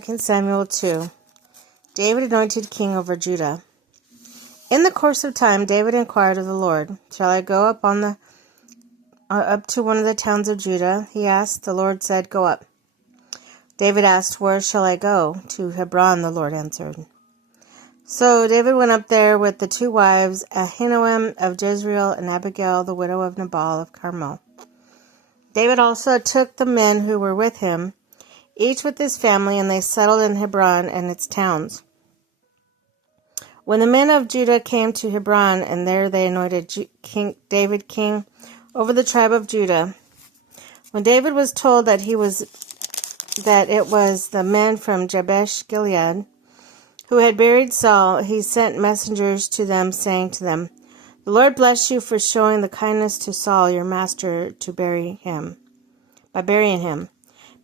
2 Samuel 2. David anointed king over Judah. In the course of time, David inquired of the Lord, "Shall I go up to one of the towns of Judah?" he asked. The Lord said, "Go up." David asked, "Where shall I go?" "To Hebron," the Lord answered. So David went up there with the two wives, Ahinoam of Jezreel and Abigail, the widow of Nabal of Carmel. David also took the men who were with him, each with his family, and they settled in Hebron and its towns. When the men of Judah came to Hebron, and there they anointed David king over the tribe of Judah. When David was told that it was the men from Jabesh Gilead who had buried Saul, he sent messengers to them, saying to them, "The Lord bless you for showing the kindness to Saul your master by burying him.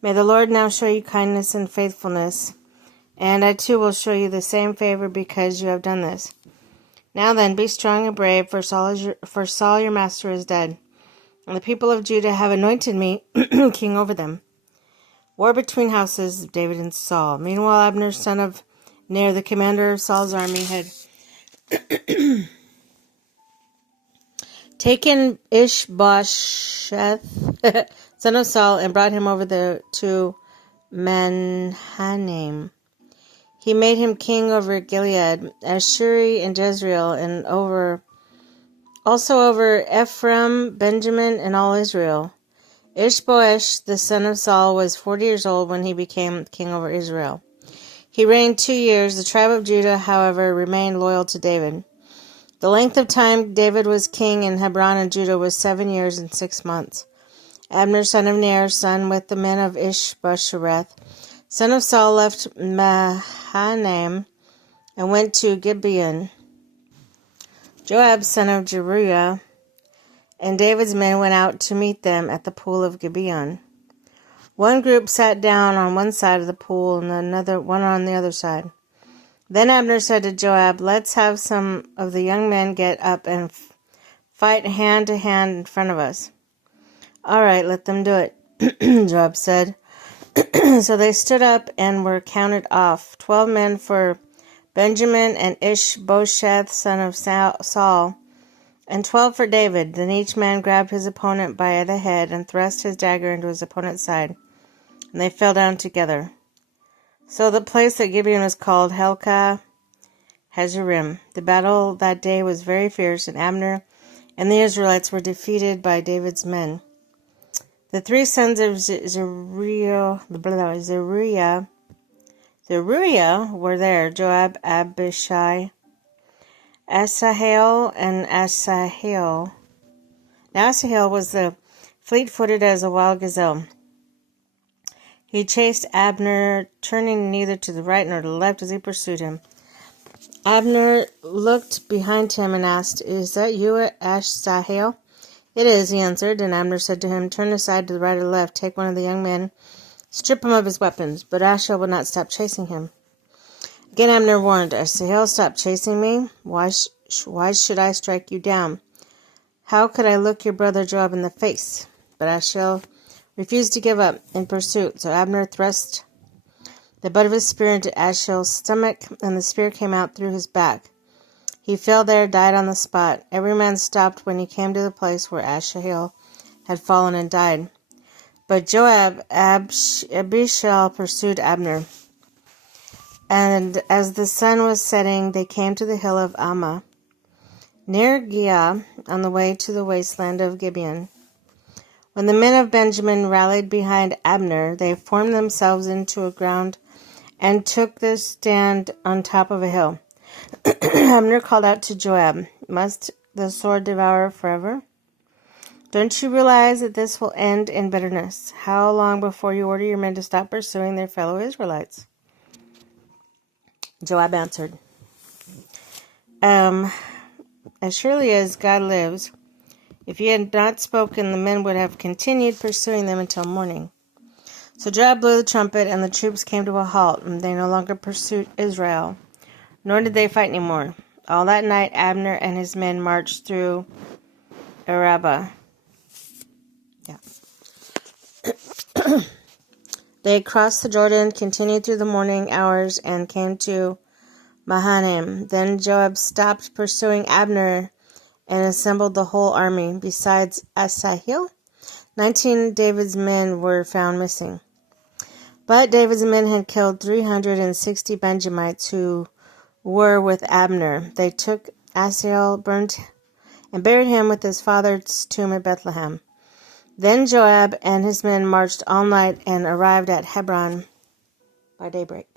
May the Lord now show you kindness and faithfulness, and I too will show you the same favor because you have done this. Now then, be strong and brave, for Saul your master is dead, and the people of Judah have anointed me king over them." War between houses of David and Saul. Meanwhile, Abner, son of Ner, the commander of Saul's army, had taken Ishbosheth, son of Saul, and brought him over to Mahanaim. He made him king over Gilead, Ashuri, and Jezreel, and also over Ephraim, Benjamin, and all Israel. Ishbosheth, the son of Saul, was 40 years old when he became king over Israel. He reigned 2 years. The tribe of Judah, however, remained loyal to David. The length of time David was king in Hebron and Judah was 7 years and 6 months. Abner, son of Ner, son with the men of Ishbosheth, son of Saul, left Mahanaim and went to Gibeon. Joab, son of Zeruiah, and David's men went out to meet them at the pool of Gibeon. One group sat down on one side of the pool and one on the other side. Then Abner said to Joab, "Let's have some of the young men get up and fight hand to hand in front of us." "All right, let them do it," Joab said. So they stood up and were counted off, 12 men for Benjamin and Ishbosheth, son of Saul, and 12 for David. Then each man grabbed his opponent by the head and thrust his dagger into his opponent's side, and they fell down together. So the place at Gibeon was called Helkah Hazarim. The battle that day was very fierce, and Abner and the Israelites were defeated by David's men. The three sons of Zeruiah were there: Joab, Abishai, Asahel, and Asahel. Now Asahel was the fleet-footed as a wild gazelle. He chased Abner, turning neither to the right nor to the left as he pursued him. Abner looked behind him and asked, "Is that you, Asahel?" "It is," he answered. And Abner said to him, "Turn aside to the right or left, take one of the young men, strip him of his weapons." But Asahel would not stop chasing him. Again Abner warned, "Asahel, stop chasing me. Why should I strike you down? How could I look your brother Joab in the face?" But Asahel refused to give up in pursuit. So Abner thrust the butt of his spear into Asahel's stomach, and the spear came out through his back. He fell there, died on the spot. Every man stopped when he came to the place where Asahel had fallen and died. But Joab, Abishai pursued Abner. And as the sun was setting, they came to the hill of Ammah, near Giah, on the way to the wasteland of Gibeon. When the men of Benjamin rallied behind Abner, they formed themselves into a ground and took their stand on top of a hill. Abner called out to Joab, "Must the sword devour forever? Don't you realize that this will end in bitterness? How long before you order your men to stop pursuing their fellow Israelites?" Joab answered, "As surely as God lives, if you had not spoken, the men would have continued pursuing them until morning." So Joab blew the trumpet, and the troops came to a halt, and they no longer pursued Israel, nor did they fight any more. All that night Abner and his men marched through Arabah. They crossed the Jordan, continued through the morning hours, and came to Mahanaim. Then Joab stopped pursuing Abner and assembled the whole army. Besides Asahel, 19 David's men were found missing. But David's men had killed 360 Benjamites who were with Abner. They took Asahel, burned and buried him with his father's tomb at Bethlehem. Then Joab and his men marched all night and arrived at Hebron by daybreak.